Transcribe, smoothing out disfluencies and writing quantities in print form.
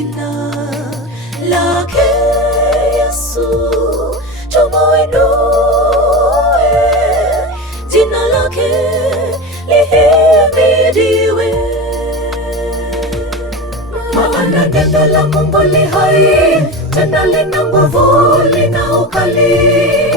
jina lake Yesu, tumuinue, jina lake lihimidiwe. Maana neno la Mungu li hai, tena lina nguvu, lina ukali